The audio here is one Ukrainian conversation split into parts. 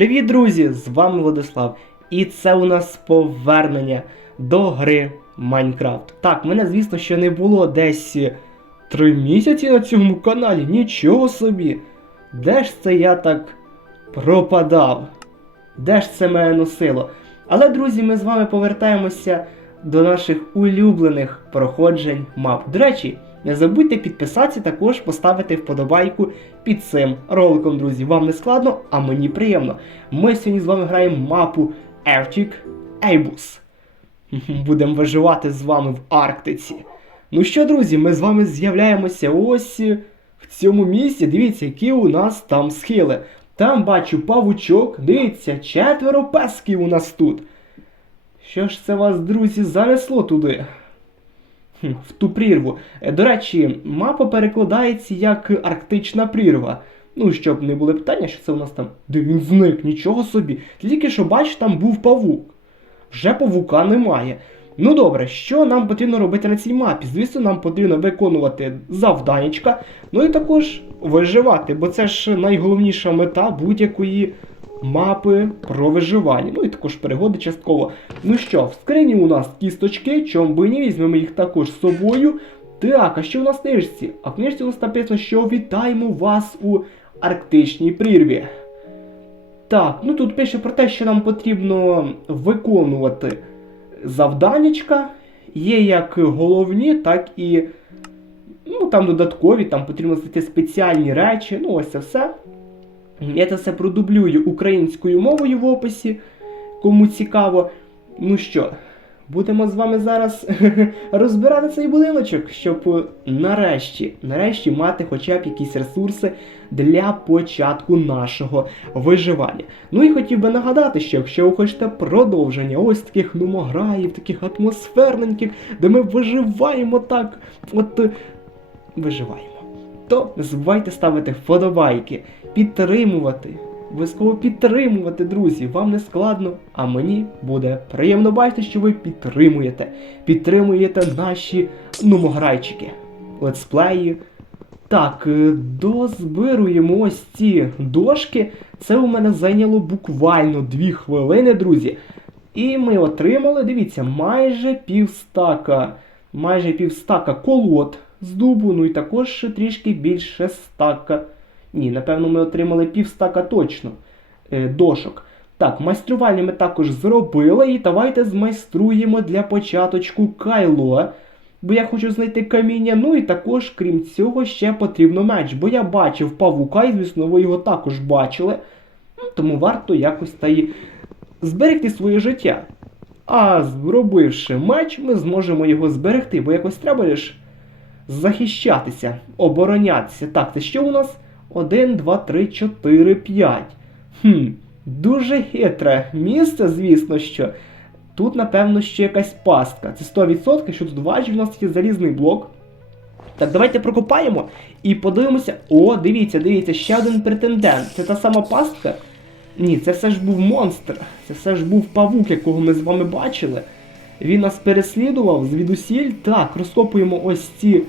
Привіт, друзі! З вами Владислав. І це у нас повернення до гри Майнкрафт. Так, мене, звісно, ще не було десь три місяці на цьому каналі. Нічого собі. Де ж це я так пропадав? Де ж це мене носило? Але, друзі, ми з вами повертаємося до наших улюблених проходжень мап. До речі, не забудьте підписатися, також поставити вподобайку під цим роликом, друзі. Вам не складно, а мені приємно. Ми сьогодні з вами граємо мапу Arctic Abyss. Будемо виживати з вами в Арктиці. Ну що, друзі, ми з вами з'являємося ось в цьому місці. Дивіться, які у нас там схили. Там бачу павучок, дивіться, четверо песків у нас тут. Що ж це вас, друзі, занесло туди? В ту прірву. Е, До речі, мапа перекладається як Арктична прірва. Ну, щоб не були питання, що це у нас там. Де він зник, нічого собі. Тільки що бач, там був павук. Вже павука немає. Ну добре, що нам потрібно робити на цій мапі? Звісно, нам потрібно виконувати завданечка, ну і також виживати, бо це ж найголовніша мета будь-якої мапи про виживання. Ну і також пригоди частково. Ну що, в скрині у нас кісточки, чом би не візьмемо їх також з собою. Так, а що у нас в книжці? А в книжці у нас написано, що вітаємо вас у арктичній прірві. Так, ну тут пише про те, що нам потрібно виконувати завданечка. Є як головні, так і ну, там додаткові, там потрібно знайти спеціальні речі. Ну, ось це все. Я це все продублюю українською мовою в описі. Кому цікаво. Ну що, будемо з вами зараз розбирати цей будиночок, щоб нарешті, нарешті мати хоча б якісь ресурси для початку нашого виживання. Ну і хотів би нагадати, що якщо ви хочете продовження ось таких нумограїв, таких атмосферненьких, де ми виживаємо так, от виживаємо, то не забувайте ставити вподобайки, підтримувати. Обов'язково підтримувати, друзі. Вам не складно, а мені буде приємно бачити, що ви підтримуєте. Підтримуєте наші нумограйчики, летсплеї. Так, е, дозбируємо ось ці дошки. Це у мене зайняло буквально 2 хвилини, друзі. І ми отримали, дивіться, майже півстака. Майже півстака колод з дубу, ну і також трішки більше стака. Ні, напевно, ми отримали півстака точно е, дошок. Так, майструвальні ми також зробили, і давайте змайструємо для початочку кайло. Бо я хочу знайти каміння. Ну і також, крім цього, ще потрібно меч. Бо я бачив павука, і звісно, ви його також бачили. Ну, Тому варто якось та й зберегти своє життя. А зробивши меч, ми зможемо його зберегти, бо якось треба ж захищатися, оборонятися. Так, це що у нас? 1, 2, 3, 4, 5. Хм, дуже хитре місце, звісно що. Тут, напевно, ще якась пастка. Це 100%, що тут бачиш, у нас є залізний блок. Так, давайте прокопаємо і подивимося. О, дивіться, дивіться, ще один претендент. Це та сама пастка? Ні, це все ж був монстр. Це все ж був павук, якого ми з вами бачили. Він нас переслідував звідусіль. Так, розкопуємо ось ці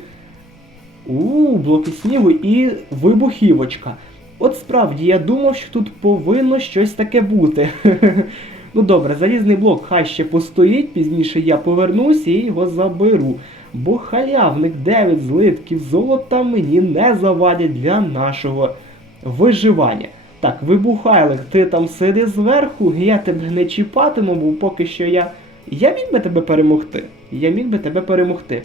у блоки снігу і вибухівочка. От справді, я думав, що тут повинно щось таке бути. ну добре, залізний блок хай ще постоїть, пізніше я повернусь і його заберу. Бо халявник 9 злитків золота мені не завадять для нашого виживання. Так, вибухайлик, ти там сиди зверху, я тебе не чіпатиму, бо поки що я. Я міг би тебе перемогти. Я міг би тебе перемогти.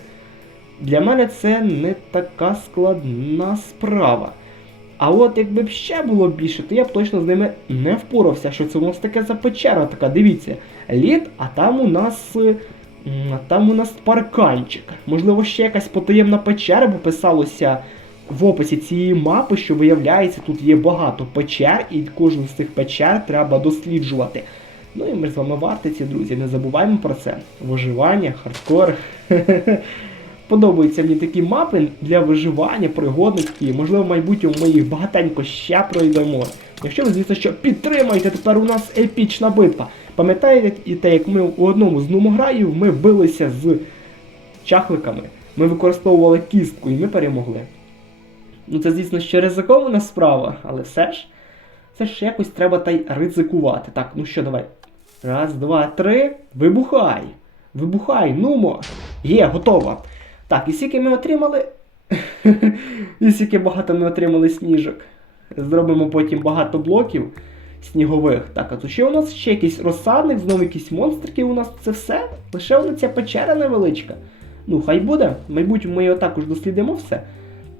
Для мене це не така складна справа. А от якби б ще було більше, то я б точно з ними не впорався. Що це у нас таке за печера така, дивіться. Лід, а там у нас. там у нас парканчик. Можливо, ще якась потаємна печера, бо писалося в описі цієї мапи, що виявляється, тут є багато печер, і кожну з цих печер треба досліджувати. Ну і ми з вами в Арктиці, друзі, не забуваємо про це. Виживання, хардкор. Подобаються мені такі мапи для виживання, пригодності. Можливо, в майбутньому ми їх багатенько ще пройдемо. Якщо ви, звісно, що підтримаєте, тепер у нас епічна битва. Пам'ятаєте, як ми у одному з нумограїв ми билися з чахликами, ми використовували кістку і ми перемогли. Ну це, звісно, ще ризикована справа, але все ж. Це ж якось треба та й ризикувати. Так, ну що, давай. Раз, два, три. Вибухай! Вибухай, нумо! Є, готово. Так, і скільки ми отримали. і скільки багато ми отримали сніжок. Зробимо потім багато блоків снігових. Так, а тут ще у нас ще якийсь розсадник, знову якісь монстрики у нас це все. Лише вона ця печера невеличка. Ну, хай буде. В майбутньому ми його також дослідимо все.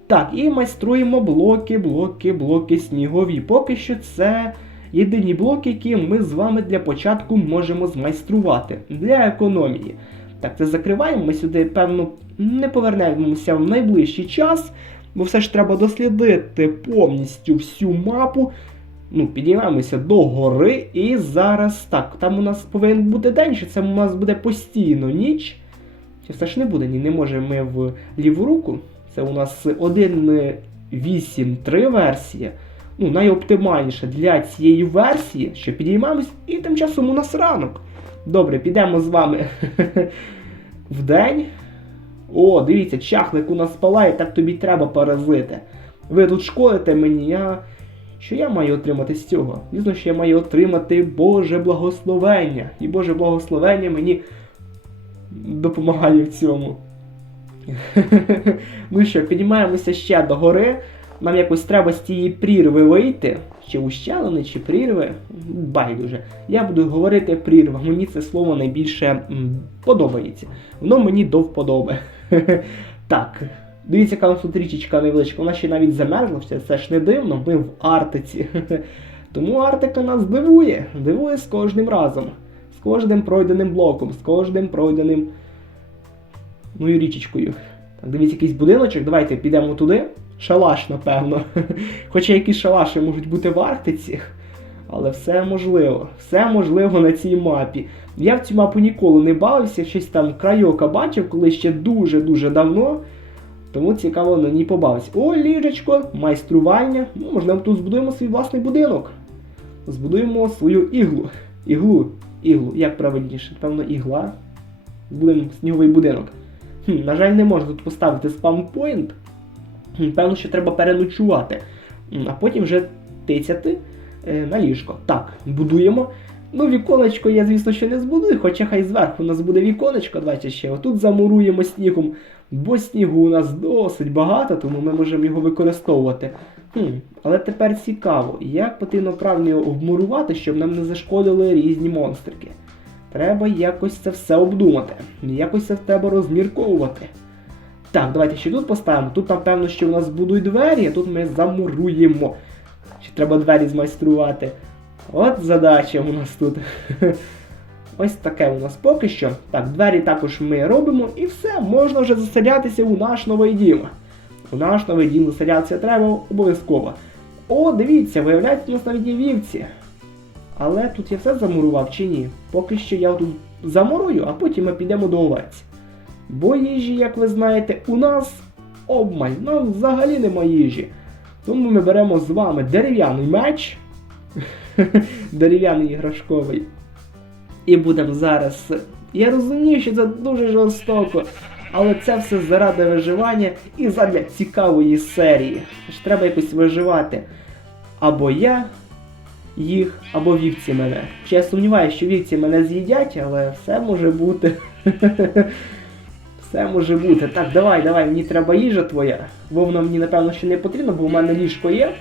Так, і майструємо блоки, блоки, блоки снігові. Поки що це єдині блоки, які ми з вами для початку можемо змайструвати для економії. Так, це закриваємо. Ми сюди, певно, не повернемося в найближчий час, бо все ж треба дослідити повністю всю мапу. Ну, підіймаємося до гори, і зараз так, там у нас повинен бути день, чи це у нас буде постійно ніч. Чи все ж не буде? Ні, не можемо ми в ліву руку. Це у нас 1.8.3 версія. Ну, найоптимальніша для цієї версії, що підіймаємось, і тим часом у нас ранок. Добре, підемо з вами в день. О, дивіться, чахлик у нас палає, так тобі треба паразити. Ви тут шкодите мені, я. Що я маю отримати з цього? Звісно, що я маю отримати Боже благословення. І Боже благословення мені допомагає в цьому. ну що, піднімаємося ще до гори. Нам якось треба з цієї прірви вийти. Чи ущелини, чи прірви. Байдуже. Я буду говорити прірва. Мені це слово найбільше подобається. Воно мені до вподоби. так. Дивіться, яка у нас тут річечка невеличка. Вона ще навіть замерзла, це ж не дивно, ми в Арктиці. Тому Арктика нас дивує, дивує з кожним разом, з кожним пройденим блоком, з кожним пройденим. Ну і річечкою. Так, дивіться, якийсь будиночок, давайте підемо туди. Шалаш, напевно. Хоча якісь шалаші можуть бути в Арктиці. Але все можливо. Все можливо на цій мапі. Я в цю мапу ніколи не бавився, щось там крайока бачив, коли ще дуже-дуже давно. Тому цікаво на ній побавитися. О, ліжечко, майстрування. Ну, можливо, тут збудуємо свій власний будинок. Збудуємо свою іглу. Іглу. Іглу. Як правильніше? Певно, ігла. Збудуємо сніговий будинок. Хм, на жаль, не можна тут поставити спаунпойнт. Певно, що треба переночувати. А потім вже тицяти е, на ліжко. Так, будуємо. Ну, віконечко я, звісно, ще не збудую, хоча хай зверху у нас буде віконечко, давайте ще отут замуруємо снігом, бо снігу у нас досить багато, тому ми можемо його використовувати. Хм, але тепер цікаво, як потрібно правильно його обмурувати, щоб нам не зашкодили різні монстрики. Треба якось це все обдумати, якось це в тебе розмірковувати. Так, давайте ще тут поставимо. Тут, напевно, що у нас будуть двері, а тут ми замуруємо. Ще треба двері змайструвати. От задача у нас тут. Ось таке у нас поки що. Так, двері також ми робимо і все, можна вже заселятися у наш новий дім. У наш новий дім заселятися треба обов'язково. О, дивіться, виявляється, у нас навіть є вівці. Але тут я все замурував чи ні? Поки що я тут замурую, а потім ми підемо до овець. Бо їжі, як ви знаєте, у нас обмаль, нам взагалі нема їжі. Тому ми беремо з вами дерев'яний меч. дерев'яний іграшковий. І будемо зараз. Я розумію, що це дуже жорстоко, але це все заради виживання і задля цікавої серії. Ж треба якось виживати. Або я їх, або вівці мене. Ще я сумніваюся, що вівці мене з'їдять, але все може бути. Все може бути. Так, давай, давай, мені треба їжа твоя. Бо воно мені, напевно, ще не потрібно, бо в мене ліжко є.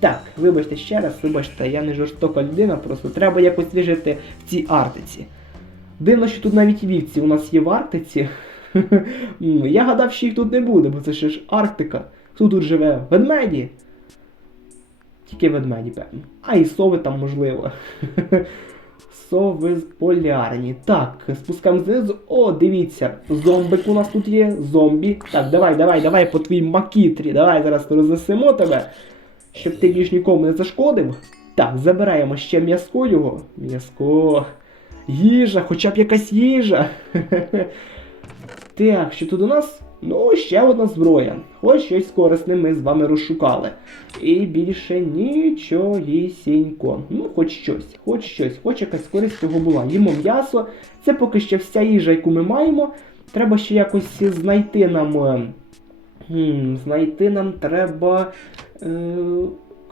Так, вибачте ще раз, вибачте, я не жорстока людина, просто треба якось вижити в цій Арктиці. Дивно, що тут навіть вівці у нас є в Арктиці. Я гадав, що їх тут не буде, бо це ще ж Арктика. Хто тут живе? Ведмеді? Тільки ведмеді, певно. А і сови там можливо. Сови полярні. Так, спускаємо знизу. О, дивіться, зомбик у нас тут є. Зомбі. Так, давай, давай, давай по твоїй макітрі. Давай зараз рознесемо тебе. Щоб ти більш нікому не зашкодив. Так, забираємо ще м'язко його. М'язко. Їжа, хоча б якась їжа. Так, що тут у нас? Ну, ще одна зброя. Хоч щось корисне ми з вами розшукали. І більше нічогісінько. Ну, хоч щось, хоч щось, хоч якась користь цього була. Їмо м'ясо. Це поки що вся їжа, яку ми маємо. Треба ще якось знайти нам. е, Хм, знайти нам треба е,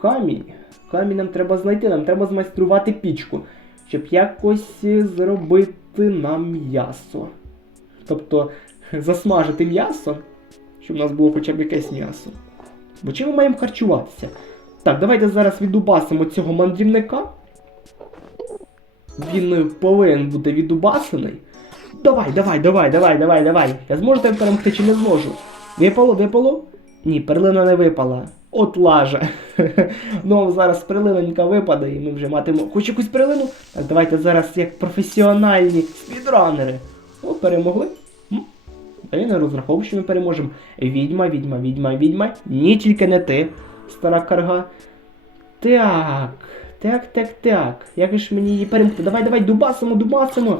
камінь. Камінь нам треба знайти, нам треба змайструвати пічку, щоб якось е, зробити нам м'ясо. Тобто засмажити м'ясо, щоб у нас було хоча б якесь м'ясо. Бо чим ми маємо харчуватися? Так, давайте зараз віддубасимо цього мандрівника. Він е, повинен бути віддубасений. Давай, давай, давай, давай, давай, давай. Я зможу тебе перемогти чи не зможу? Випало, випало? Ні, перлина не випала. От лажа. ну, зараз перлинонька випаде, і ми вже матимемо хоч якусь перлину. Так, давайте зараз як професіональні спідранери. О, перемогли. А не розраховував, що ми переможемо. Відьма, відьма, відьма, відьма. Ні, тільки не ти, стара карга. Так, так, так, так. Як ж мені її перемогти? Давай, давай, дубасимо, дубасимо.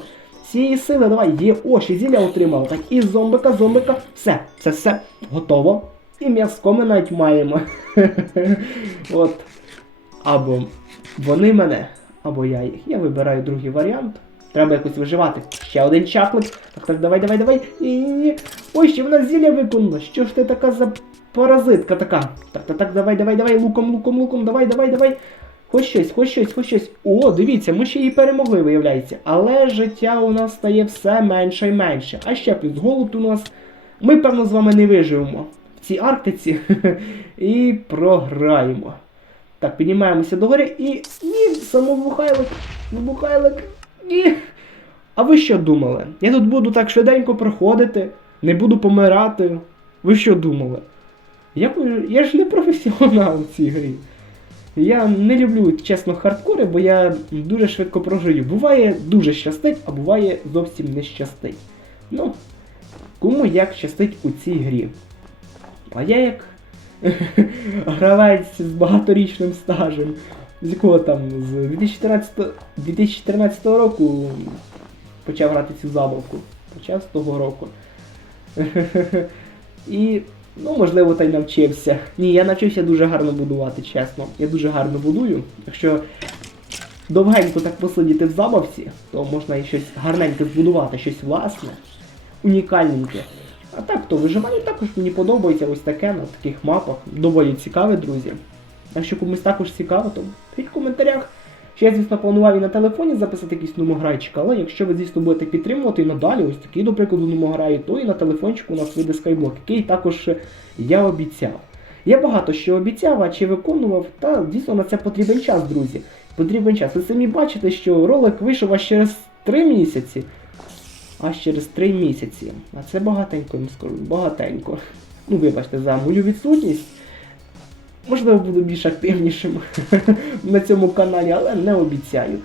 Цієї сили, давай, є. О, ще зілля отримав. Так, і зомбика, зомбика. Все, все, все, готово. І м'яско ми навіть маємо. От. Або вони мене, або я їх. Я вибираю другий варіант. Треба якось виживати. Ще один чаклик. Так, так, давай, давай, давай. Ні-ні-ні. Ой, ще вона зілля виконала. Що ж ти така за паразитка така? Так, так, так, давай, давай, давай, луком, луком, луком, давай, давай, давай. Хоч щось, хоч щось, хоч щось. О, дивіться, ми ще її перемогли, виявляється. Але життя у нас стає все менше і менше. А ще плюс голод у нас. Ми, певно, з вами не виживемо в цій Арктиці і програємо. Так, піднімаємося догори і. Ні, самовухайлик, вибухайлик. Ні. А ви що думали? Я тут буду так швиденько проходити, не буду помирати. Ви що думали? Я, я ж не професіонал в цій грі. Я не люблю, чесно, хардкори, бо я дуже швидко прожию. Буває дуже щастить, а буває зовсім не щастить. Ну, кому як щастить у цій грі. А я як гравець з багаторічним стажем, з якого там з 2014, 2014 року почав грати цю забавку. Почав з того року. І, ну, можливо, та й навчився. Ні, я навчився дуже гарно будувати, чесно. Я дуже гарно будую. Якщо довгенько так посидіти в забавці, то можна і щось гарненьке збудувати, щось власне, унікальненьке. А так, то виживання також мені подобається ось таке на таких мапах. Доволі цікаве, друзі. Якщо комусь також цікаво, то пишіть в коментарях. Ще я, звісно, планував і на телефоні записати якийсь номограйчик, але якщо ви, звісно, будете підтримувати і надалі, ось такий, до прикладу, номограю, то і на телефончику у нас вийде скайблок, який також я обіцяв. Я багато що обіцяв, а чи виконував, та дійсно на це потрібен час, друзі. Потрібен час. Ви самі бачите, що ролик вийшов аж через 3 місяці. Аж через 3 місяці. А це багатенько, я вам скажу, багатенько. Ну, вибачте, за мою відсутність. Можливо, буду більш активнішим на цьому каналі, але не обіцяю.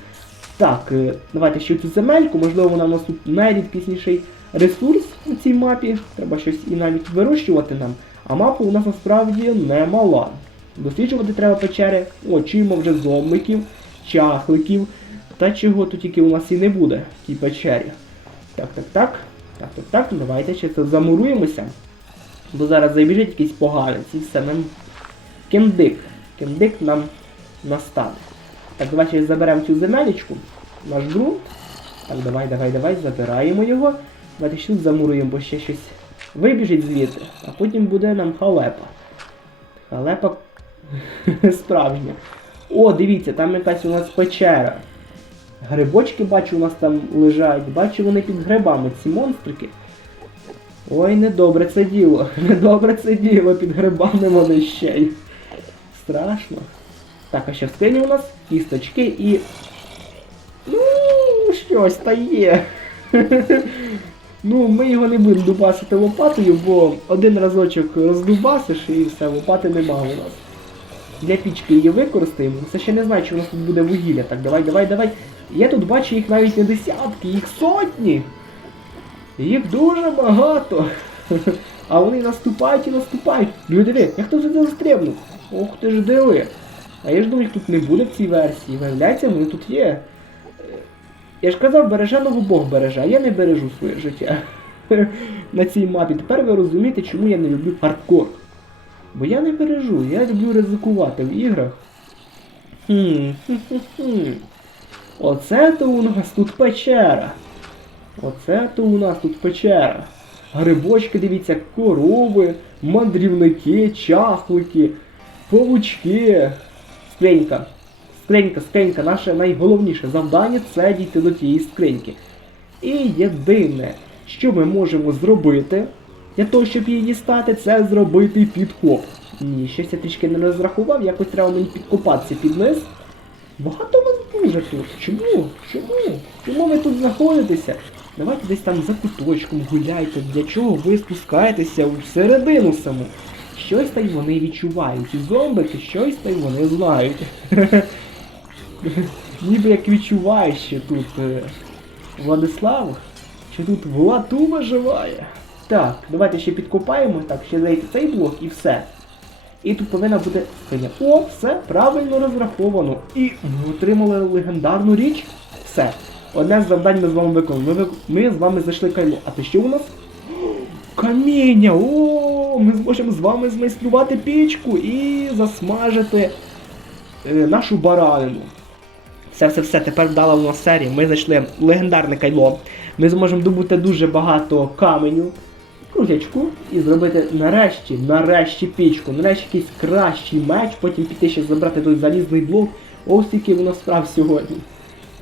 Так, е, давайте ще цю земельку, можливо, вона у нас тут найрідкісніший ресурс у цій мапі. Треба щось і навіть вирощувати нам. А мапа у нас насправді немала. Досліджувати треба печери, очима вже зомбиків, чахликів. Та чого тут тільки у нас і не буде в тій печері. Так, так, так. Так, так, так. Давайте ще це замуруємося. Бо зараз забіжить якийсь поганець і все нам кендик. Кендик нам настане. Так, давайте заберемо цю земелечку, наш ґрунт. Так, давай, давай, давай, забираємо його. Давайте тут замуруємо, бо ще щось вибіжить звідти, а потім буде нам халепа. Халепа справжня. О, дивіться, там якась у нас печера. Грибочки бачу у нас там лежать. Бачу вони під грибами, ці монстрики. Ой, недобре це діло. Недобре це діло під грибами вони ще й. Страшно. Так, а ще в скрині у нас кісточки і. Ну, щось та є. Ну, ми його не будемо дубасити лопатою, бо один разочок роздубасиш і все, лопати нема у нас. Для пічки її використаємо. Це ще не знаю, чи у нас тут буде вугілля. Так, давай, давай, давай. Я тут бачу їх навіть не десятки, їх сотні. Їх дуже багато. А вони наступають і наступають. Люди, як тут туди застрибнув? Ох ти ж диви. А я ж думаю, їх тут не буде в цій версії. Виявляється, вони тут є. Я ж казав, береженого Бог береже, а я не бережу своє життя на цій мапі. Тепер ви розумієте, чому я не люблю хардкор. Бо я не бережу, я люблю ризикувати в іграх. Хм, хм-хм-хм. Оце то у нас тут печера. Оце то у нас тут печера. Грибочки, дивіться, корови, мандрівники, чахлики, павучки, скринька. Скринька, скринька, наше найголовніше завдання це дійти до тієї скриньки. І єдине, що ми можемо зробити для того, щоб її дістати, це зробити підкоп. Ні, щось я трішки не розрахував, якось треба мені підкопатися під низ. Багато вас дуже тут. Чому? Чому? Чому ви тут знаходитеся? Давайте десь там за куточком гуляйте. Для чого ви спускаєтеся всередину саму? Щось та й вони відчувають. І зомбики щось та й вони знають. Ніби як відчуваєш, що тут е, Владислав, що тут Влату виживає. Так, давайте ще підкопаємо. Так, ще зайти цей блок і все. І тут повинна бути скриня. О, все правильно розраховано. І отримали легендарну річ. Все. Одне з завдань ми з вами виконали. Ми, ми з вами зайшли кайло. А то що у нас? Каміння! О, ми зможемо з вами змайструвати пічку і засмажити е, нашу баранину. Все, все, все, тепер вдала у нас серія. Ми знайшли легендарне кайло. Ми зможемо добути дуже багато каменю, крутячку і зробити нарешті, нарешті пічку, нарешті якийсь кращий меч, потім піти ще забрати той залізний блок. Ось який у нас справ сьогодні.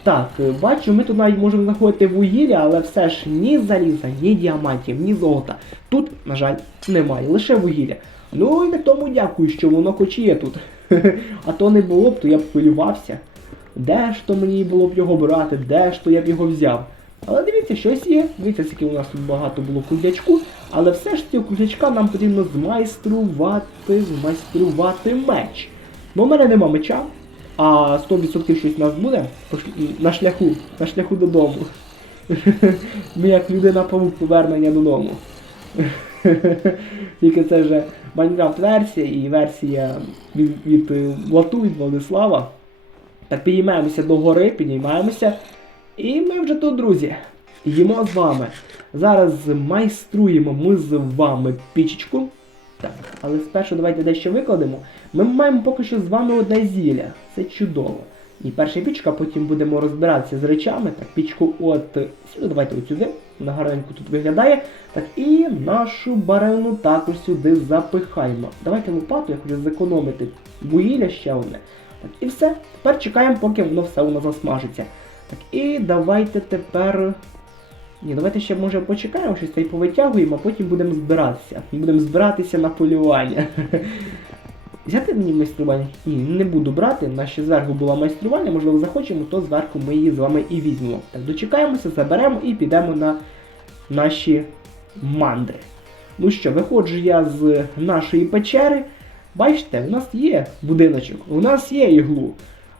Так, е, бачу, ми тут навіть можемо знаходити вугілля, але все ж ні заліза, ні діамантів, ні золота. Тут, на жаль, немає, лише вугілля. Ну і на тому дякую, що воно хоч є тут. А то не було б, то я б хвилювався. Де ж то мені було б його брати, де ж то я б його взяв? Але дивіться, щось є. Дивіться, скільки у нас тут багато було кузнячку. Але все ж цього кузнячка нам потрібно змайструвати, змайструвати меч. Ну, у мене нема меча, а 100% щось у нас буде на шляху, на шляху додому. Ми як людина павук повернення додому. Тільки це вже Майнкрафт версія і версія від, від е, Лату, від Владислава. Так, підіймаємося до гори, підіймаємося. І ми вже тут, друзі. Їмо з вами. Зараз майструємо ми з вами пічечку. Так, але спершу давайте дещо викладемо. Ми маємо поки що з вами одне зілля. Це чудово. І перша пічка, потім будемо розбиратися з речами. Так, пічку от сюди, давайте от сюди. Вона гарненько тут виглядає. Так, і нашу барину також сюди запихаємо. Давайте лопату, я хочу зекономити вугілля ще одне. Так, і все. Тепер чекаємо, поки воно все у нас засмажиться. Так, і давайте тепер. Ні, давайте ще може почекаємо, щось та й повитягуємо, а потім будемо збиратися. Будемо збиратися на полювання. Взяти мені майстрування? Ні, не буду брати. У нас ще зверху була майстрування, можливо, захочемо, то зверху ми її з вами і візьмемо. Так, дочекаємося, заберемо і підемо на наші мандри. Ну що, виходжу я з нашої печери. Бачите, у нас є будиночок, у нас є іглу.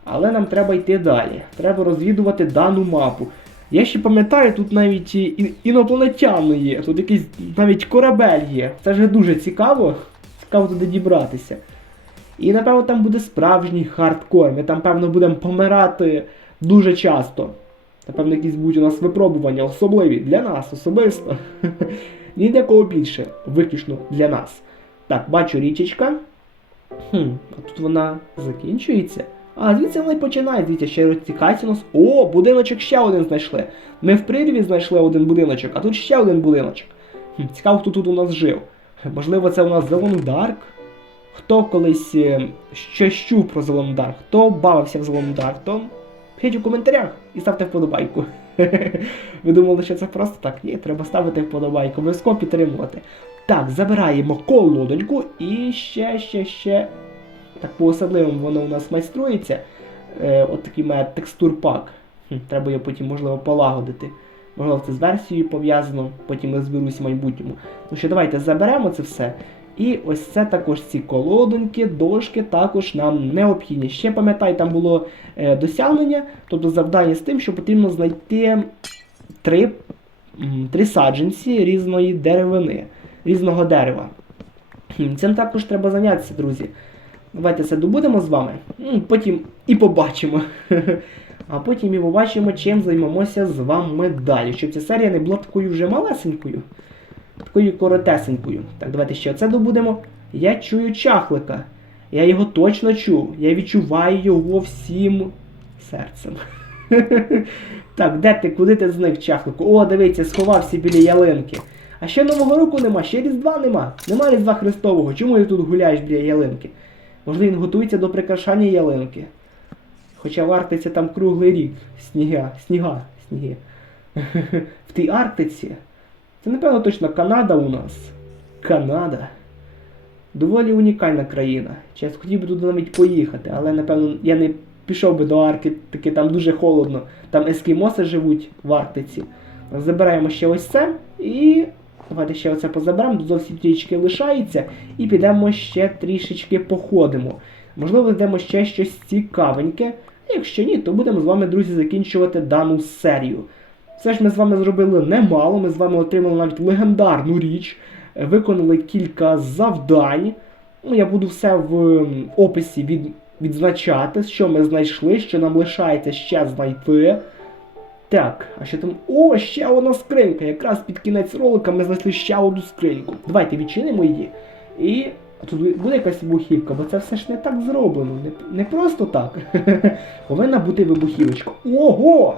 Але нам треба йти далі. Треба розвідувати дану мапу. Я ще пам'ятаю, тут навіть інопланетяни є, тут якийсь навіть корабель є. Це ж дуже цікаво. Цікаво туди дібратися. І напевно там буде справжній хардкор. Ми там, певно, будемо помирати дуже часто. Напевно, якісь будуть у нас випробування особливі для нас особисто. Ні для кого більше, виключно для нас. Так, бачу річечка. Хм, а тут вона закінчується. А, звідси вона й починає, дивіться, ще розтікається нас. О, будиночок ще один знайшли. Ми в прірві знайшли один будиночок, а тут ще один будиночок. Хм, цікаво, хто тут у нас жив. Можливо, це у нас Зелений Дарк. Хто колись е, щось чув про Зелений Дарк, хто бавився в Зелений Дарк, то пишіть у коментарях і ставте вподобайку. Ви думали, що це просто так? Ні, треба ставити вподобайку, обов'язково підтримувати. Так, забираємо колодоньку і ще, ще, ще. Так по особливому воно у нас майструється. Е, от такий має текстур пак. Треба його потім, можливо, полагодити. Можливо, це з версією пов'язано, потім я розберусь в майбутньому. Ну що, давайте заберемо це все. І ось це також ці колодоньки, дошки також нам необхідні. Ще пам'ятаю, там було е, досягнення, тобто завдання з тим, що потрібно знайти три, три саджанці різної деревини, різного дерева. Цим також треба зайнятися, друзі. Давайте це добудемо з вами. Потім і побачимо. А потім і побачимо, чим займемося з вами далі. Щоб ця серія не була такою вже малесенькою, такою коротесенькою. Так, давайте ще це добудемо. Я чую чахлика. Я його точно чув. Я відчуваю його всім серцем. Так, де ти? Куди ти зник, чахлику? О, дивіться, сховався біля ялинки. А ще Нового року нема, ще Різдва нема. Нема Різдва Христового. Чому ти тут гуляєш біля ялинки? Можливо, він готується до прикрашання ялинки. Хоча в Арктиці там круглий рік. Сніга, сніга, сніги. В тій Арктиці. Це, напевно, точно Канада у нас. Канада. Доволі унікальна країна. Чесно, хотів би туди навіть поїхати, але напевно я не пішов би до Арктики, там дуже холодно. Там ескімоси живуть в Арктиці. Забираємо ще ось це і. Давайте ще оце позаберемо, зовсім трішки лишається, і підемо ще трішечки походимо. Можливо, йдемо ще щось цікавеньке. Якщо ні, то будемо з вами, друзі, закінчувати дану серію. Все ж ми з вами зробили немало, ми з вами отримали навіть легендарну річ, виконали кілька завдань. Ну, я буду все в описі від, відзначати, що ми знайшли, що нам лишається ще знайти. Так, а що там. О, ще одна скринька. Якраз під кінець ролика ми знайшли ще одну скриньку. Давайте відчинимо її. І тут буде якась вибухівка, бо це все ж не так зроблено. Не, не просто так. Повинна бути вибухівочка. Ого!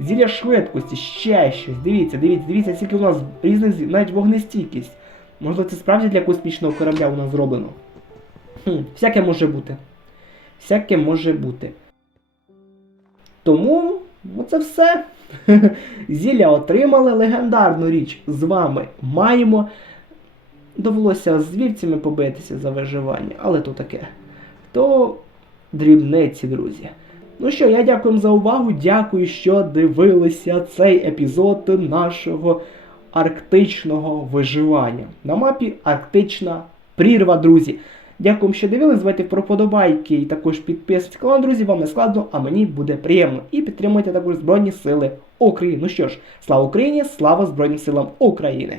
Зілля швидкості, ще щось. Дивіться, дивіться, дивіться, скільки у нас різних зі- навіть вогнестійкість. Можливо, це справді для космічного корабля у нас зроблено. Хм, всяке може бути. Всяке може бути. Тому оце все. Зілля отримали легендарну річ з вами маємо. Довелося з вівцями побитися за виживання, але то таке. То дрібниці, друзі. Ну що, я дякую за увагу. Дякую, що дивилися цей епізод нашого арктичного виживання. На мапі Арктична прірва, друзі. Дякую, що дивились. Звайте про подобайки і також підписуйтесь канал, друзі. Вам не складно, а мені буде приємно. І підтримуйте також Збройні Сили України. Ну що ж, слава Україні, слава Збройним силам України!